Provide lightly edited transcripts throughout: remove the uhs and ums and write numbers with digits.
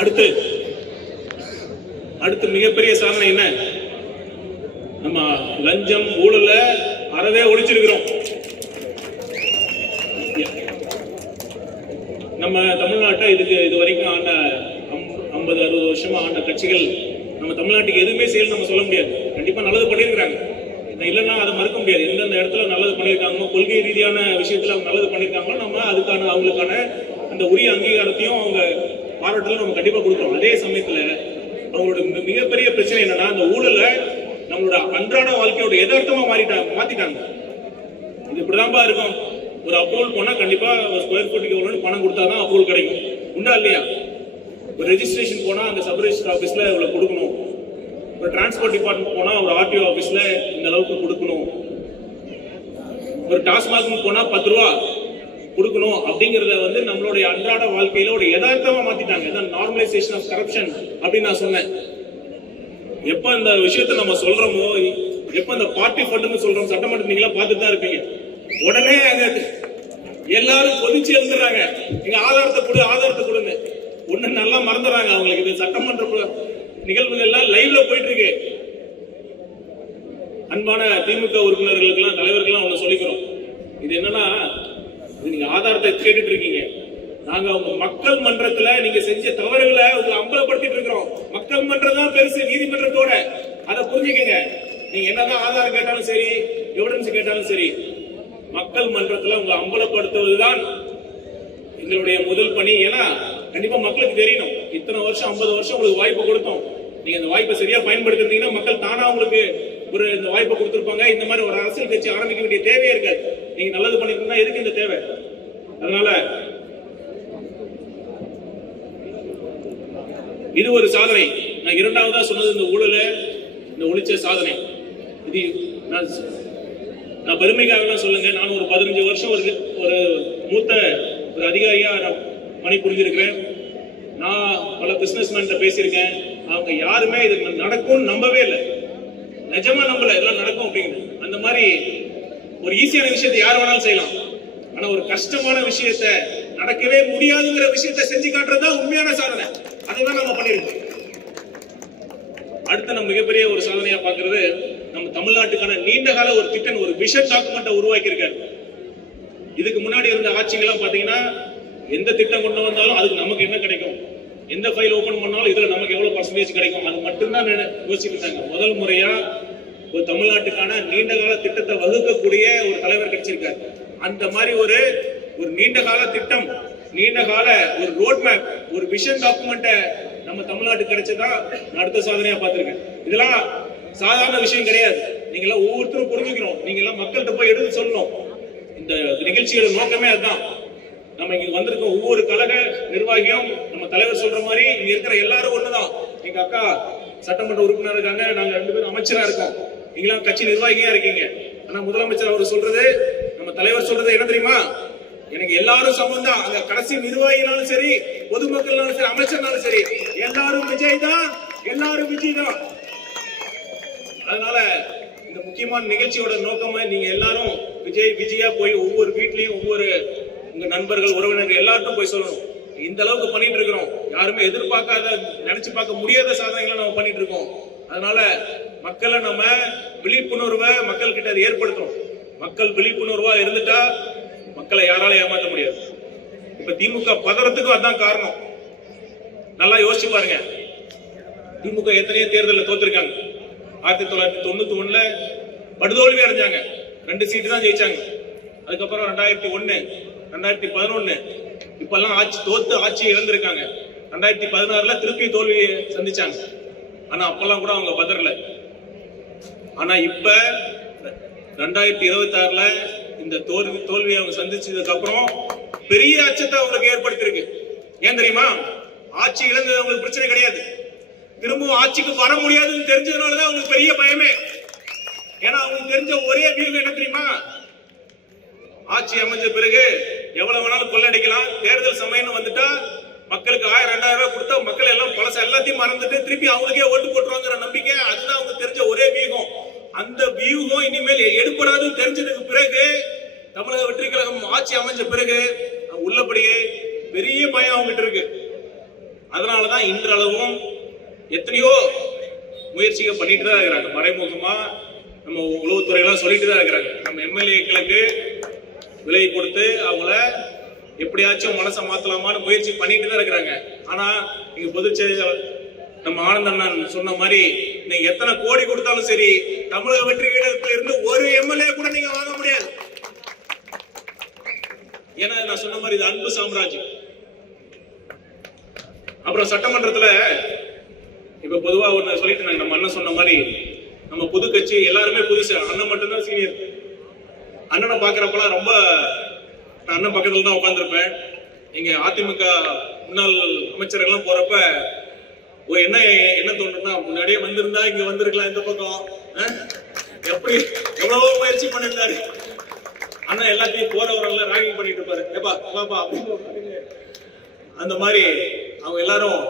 அடுத்து மிகப்பெரிய சாதனை என்ன? நம்ம லஞ்சம் ஊழல அறவே ஒழிச்சிருக்கிறோம். நம்ம தமிழ்நாட்டை இது வரைக்கும் ஆண்ட 50-60 வருஷமா ஆண்ட கட்சிகள் நம்ம தமிழ்நாட்டுக்கு எதுவுமே செய்யல நம்ம சொல்ல முடியாது. கண்டிப்பா நல்லது பண்ணியிருக்கிறாங்க, இல்லைன்னா அதை மறுக்க முடியாது. எந்தெந்த இடத்துல நல்லது பண்ணியிருக்காங்களோ, கொள்கை ரீதியான விஷயத்துல அவங்க நல்லது பண்ணியிருக்காங்களோ, நம்ம அதுக்கான அவங்களுக்கான அந்த உரிய அங்கீகாரத்தையும் அவங்க பாராட்டலும் நம்ம கண்டிப்பா கொடுக்குறோம். அதே சமயத்துல அவங்களோட மிகப்பெரிய பிரச்சனை என்னன்னா, அந்த ஊழல நம்மளோட அன்றாட வாழ்க்கையோட எதார்த்தமா மாத்திட்டாங்க. இது இப்படிதான்பா இருக்கும். ஒரு அப்ரூவல் போனா கண்டிப்பா ஸ்கொயர் ஃபீட்டுக்கு எவ்வளவு பணம் கொடுத்தாதான் அப்ரூவல் கிடைக்கும். உண்டா இல்லையா? ஒரு ரெஜிஸ்ட்ரேஷன் போனா அந்த சப் ரெஜிஸ்டர் ஆபீஸ்ல இவ்வளவு கொடுக்கணும். ஒரு டிரான்ஸ்போர்ட் டிபார்ட்மெண்ட் போனா ஒரு ஆர்டிஓ ஆபீஸ்ல இந்த அளவுக்கு கொடுக்கணும். ஒரு டாஸ்மாக் போனா 10 ரூபா கொடுக்கணும். அப்படிங்கறத வந்து நம்மளுடைய அன்றாட வாழ்க்கையில ஒரு யதார்த்தமா மாத்திட்டாங்க. நார்மலைசேஷன் ஆஃப் கரப்ஷன் அப்படின்னு நான் சொன்னேன். எப்ப இந்த விஷயத்தை நம்ம சொல்றோமோ, எப்ப இந்த பார்ட்டி ஃபண்டுன்னு சொல்றோம், சட்டமன்ற நீங்களா பார்த்துட்டு தான் இருப்பீங்க. உடனே அங்க எல்லாரும் கொதிச்சு எழுந்துறாங்க, எங்க ஆதாரத்தை கொடுன்னு. ஒண்ணு நல்லா மறந்துறாங்க அவங்களுக்கு. இது சட்டமன்ற நிகழ்வுகள் எல்லாம் லைவ்ல போயிட்டு இருக்கு. அன்பான திமுக உறுப்பினர்களுக்கு எல்லாம், தலைவர்கள் ஒண்ணு சொல்லிக்கிறோம். இது என்னன்னா, நீங்க ஆதாரத்தை கேட்டுட்டு இருக்கீங்க. நாங்க உங்க மக்கள் மன்றத்துல நீங்க செஞ்ச தவறுகளை உங்க அம்பலப்படுத்திட்டு இருக்கிறோம். மக்கள் மன்றம் தான் பெருசு நீதிமன்றத்தோட. அதை புரிஞ்சுக்கங்க. நீங்க என்னதான் ஆதாரம் கேட்டாலும் சரி, எவிடன்ஸ் கேட்டாலும் சரி, மக்கள் மன்றத்துல உங்க அம்பலப்படுத்துவதுதான் எங்களுடைய முதல் பணி. ஏன்னா கண்டிப்பா மக்களுக்கு தெரியணும். இத்தனை வருஷம் 50 வருஷம் உங்களுக்கு வாய்ப்பு கொடுத்தோம். நீங்க அந்த வாய்ப்பை சரியா பயன்படுத்திருந்தீங்கன்னா மக்கள் தானா உங்களுக்கு ஒரு இந்த வாய்ப்பை கொடுத்திருப்பாங்க. இந்த மாதிரி ஒரு அரசியல் கட்சி ஆரம்பிக்க வேண்டிய தேவையே இருக்காது. நீங்க நல்லது பண்ணிருந்தீங்கன்னா எதுக்கு இந்த தேவை? அதனால இது ஒரு சாதனை. நான் இரண்டாவதா சொன்னது இந்த ஊழல இந்த ஒழிச்ச சாதனை. இது நான் பெருமைக்காக சொல்லுங்க. நான் ஒரு 15 வருஷம் ஒரு மூத்த ஒரு அதிகாரியா பணி புரிஞ்சிருக்கிறேன். நான் பல பிசினஸ் மேன் பேசியிருக்கேன். அவங்க யாருமே இது நடக்கும் நம்பவே இல்லை. நிஜமா நம்பல எல்லாம் நடக்கும் அப்படிங்கிறது. அந்த மாதிரி ஒரு ஈஸியான விஷயத்தை யார் வேணாலும் செய்யலாம். ஆனா ஒரு கஷ்டமான விஷயத்த, நடக்கவே முடியாதுங்கிற விஷயத்த செஞ்சு காட்டுறதுதான் உண்மையான சாதனை. அதுதான் நம்ம பண்ணிருக்கோம். அடுத்து நம்ம மிகப்பெரிய ஒரு சாதனையா பாக்குறது, நம்ம தமிழ்நாட்டுக்கான நீண்ட கால ஒரு திட்டம், ஒரு விஷன் டாக்குமெண்ட்டை உருவாக்கி இருக்காரு. இதுக்கு முன்னாடி இருந்த ஆட்சிகள்லாம் பாத்தீங்கன்னா, எந்த திட்டம் கொண்டு வந்தாலும் அதுக்கு நமக்கு என்ன கிடைக்கும், எந்த ஃபைல் ஓபன் பண்ணாலும் இதுல நமக்கு எவ்வளவு பர்சன்டேஜ் கிடைக்கும், அது மட்டும்தான் யோசிச்சுட்டு இருந்தாங்க. முதல் முறையா ஒரு தமிழ்நாட்டுக்கான நீண்ட கால திட்டத்தை வகுக்கக்கூடிய ஒரு தலைவர் கிடைச்சிருக்காரு. அந்த மாதிரி ஒரு நீண்ட கால திட்டம், நீண்ட கால ஒரு ரோட் மேப், ஒரு விஷன் டாக்குமெண்ட்டை நம்ம தமிழ்நாட்டுக்கு கிடைச்சதா அடுத்த சாதனையா பார்த்திருக்கேன். இதெல்லாம் சாதாரண விஷயம் கிடையாது. நீங்க எல்லாம் ஒவ்வொருத்தரும் புரிஞ்சுக்கணும். நீங்க எல்லாம் மக்கள்கிட்ட போய் எடுத்து சொல்லணும். இந்த நிகழ்ச்சியோட நோக்கமே அதுதான். நம்ம இங்க வந்திருக்கோம் ஒவ்வொரு கழக நிர்வாகியும் நம்ம தலைவர் சொல்ற மாதிரி இங்க இருக்கிற எல்லாரும் ஒண்ணுதான். எங்க அக்கா சட்டமன்ற உறுப்பினர் இருக்காங்க, நாங்க 2 பேரும் அமைச்சரா இருக்கோம், நீங்களாம் கட்சி நிர்வாகியா இருக்கீங்க. ஆனா முதலமைச்சர் அவர் சொல்றது, நம்ம தலைவர் சொல்றது என்ன தெரியுமா? எனக்கு எல்லாரும் சம்பந்தம். அந்த கடைசி நிர்வாகினாலும் சரி, பொதுமக்கள்னாலும் சரி, அமைச்சர்னாலும் சரி, எல்லாரும் விஜய் தான், எல்லாரும் விஜய் தான். அதனால இந்த முக்கியமான நிகழ்ச்சியோட நோக்கமா நீங்க எல்லாரும் விஜயா போய் ஒவ்வொரு வீட்லயும் ஒவ்வொரு உங்க நண்பர்கள், உறவினர்கள் எல்லாருக்கும் போய் சொல்லணும். இந்த அளவுக்கு பண்ணிட்டு இருக்கிறோம். யாருமே எதிர்பார்க்காத, நினைச்சு பார்க்க முடியாத சாதனைகளை நம்ம பண்ணிட்டு இருக்கோம். அதனால மக்களை நம்ம விழிப்புணர்வை மக்கள் கிட்ட அதை ஏற்படுத்தணும். மக்கள் விழிப்புணர்வா இருந்துட்டா மக்களை யாராலும் ஏமாற்ற முடியாது. இப்ப திமுக பதறத்துக்கும் அதான் காரணம். நல்லா யோசிச்சு பாருங்க. திமுக எத்தனையோ தேர்தலில் தோத்திருக்காங்க. 1991 படுதோல்வி அடைஞ்சாங்க. 2 சீட்டு தான் ஜெயிச்சாங்க. அதுக்கப்புறம் 2001, 2011 இப்பெல்லாம் ஆட்சி இழந்திருக்காங்க. 2016 திருப்பி தோல்வியை சந்திச்சாங்க. ஆனா அப்பெல்லாம் கூட அவங்க பதறல. ஆனா இப்ப 2026 இந்த தோல்வியை அவங்க சந்திச்சதுக்கு அப்புறம் பெரிய அச்சத்தை அவங்களுக்கு ஏற்படுத்திருக்கு. ஏன் தெரியுமா? ஆட்சி இழந்தது அவங்களுக்கு பிரச்சனை கிடையாது. திரும்பவும் ஆட்சிக்கு வர முடியாதுன்னு தெரிஞ்சதுனாலதான் அவங்களுக்கு பெரிய பயமே. ஏன்னா அவங்களுக்கு தெரிஞ்ச ஒரே வியூ என்ன தெரியுமா? ஆட்சி அமைஞ்ச பிறகு எவ்வளவு வேணாலும் கொள்ளடிக்கலாம். தேர்தல் சமயம் வந்துட்டா மக்களுக்கு 1000-2000 ரூபாய் கொடுத்தா மக்கள் எல்லாம் பழச எல்லாத்தையும் மறந்துட்டு திருப்பி அவங்களுக்கே ஓட்டு போட்டுருவாங்கிற நம்பிக்கை. அதுதான் அவங்க தெரிஞ்ச ஒரே வியூகம். அந்த வியூகம் இனிமேல் எடுப்படாதுன்னு தெரிஞ்சதுக்கு பிறகு, தமிழக வெற்றி கழகம் ஆட்சி அமைஞ்ச பிறகு உள்ளபடியே பெரிய பயம் அவங்ககிட்ட இருக்கு. அதனாலதான் இன்றளவும் எத்தனையோ முயற்சிகள் பண்ணிட்டு தான் இருக்கிறாங்க. மறைமுகமா நம்ம உளவுத்துறையெல்லாம் சொல்லிட்டு தான் இருக்கிறாங்க. நம்ம எம்எல்ஏக்களுக்கு விலை கொடுத்து அவங்கள எப்படியாச்சும் மனசை மாத்தலாமான்னு முயற்சி பண்ணிட்டு தான் இருக்கிறாங்க. ஆனா நீங்க பொதுச் செயலாளர் நம்ம ஆனந்த் அண்ணன் சொன்ன மாதிரி நீங்க எத்தனை கோடி கொடுத்தாலும் சரி, தமிழக வெற்றி கழகத்துல இருந்து ஒரு எம்எல்ஏ கூட நீங்க வாங்க முடியாது. ஏன்னா நான் சொன்ன மாதிரி இது அன்பு சாம்ராஜ்யம். அப்புறம் சட்டமன்றத்துல இப்ப பொதுவா ஒண்ணு சொல்லிட்டு நம்ம அண்ணன் சொன்ன மாதிரி நம்ம புது கட்சி எல்லாருமே புதுசு. அண்ணன் மட்டும்தான் சீனியர். அண்ணனை பாக்குறப்பெல்லாம் ரொம்ப நான் அண்ணன் பக்கத்துல தான் உட்கார்ந்துருப்பேன். இங்க அதிமுக முன்னாள் அமைச்சர்கள் போறப்ப என்ன தோணுன்னா, முன்னாடியே வந்திருந்தா இங்க வந்திருக்கலாம் இந்த பக்கம். எப்படி எவ்வளவோ முயற்சி பண்ணிருந்தாரு அண்ணன். எல்லாத்தையும் போறவரெல்லாம் ராகிங் பண்ணிட்டு இருப்பாரு. ஏப்பா பாப்பா அந்த மாதிரி அவங்க எல்லாரும்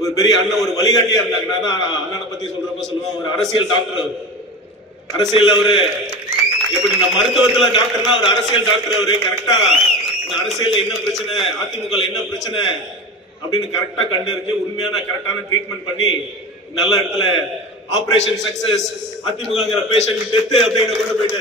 ஒரு பெரிய அண்ணன் ஒரு வழிகாட்டியா இருந்தாங்க. நான் தான் அண்ணனை பத்தி சொல்றப்ப சொல்லுவேன், ஒரு அரசியல் டாக்டர். அவர் அரசியல் அவரு எப்படி நம்ம மருத்துவத்துல டாக்டர்னா ஒரு அரசியல் டாக்டர். அவரு கரெக்டா இந்த அரசியல் என்ன பிரச்சனை, அதிமுக என்ன பிரச்சனை அப்படின்னு கரெக்டா கண்டறிஞ்சு உண்மையான கரெக்டான ட்ரீட்மெண்ட் பண்ணி நல்ல இடத்துல ஆபரேஷன் சக்சஸ் அதிமுகங்கிற பேஷண்ட் டெத் அப்படின்னு கொண்டு போயிட்டு